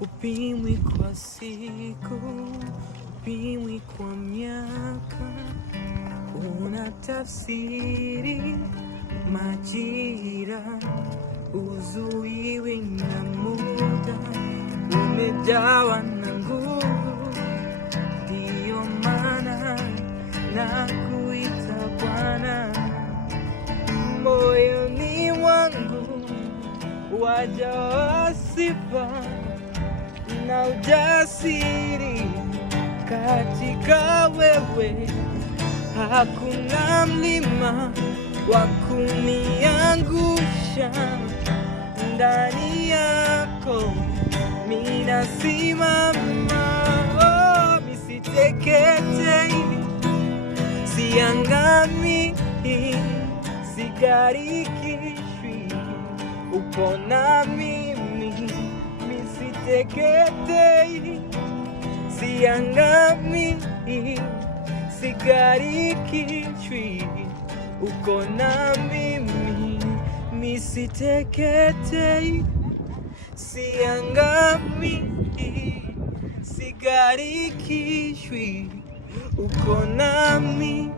upimwi kwa siku, upimwi kwa miaka, unatafsiri majira, uzuiwi na muda, umejawa na nguvu. Ndiyo maana nakuita Bwana, moyoni mwangu wajawa sifa na ujasiri. Katika wewe hakuna mlima wa kuniangusha, ndani yako minasimama. Misiteketei, siangami, sigarikishwi, upo na mimi. Misiteketei, siangami, sigarikishwi, uko na mimi. Misiteketei, siangami, sigarikishwi, uko nami.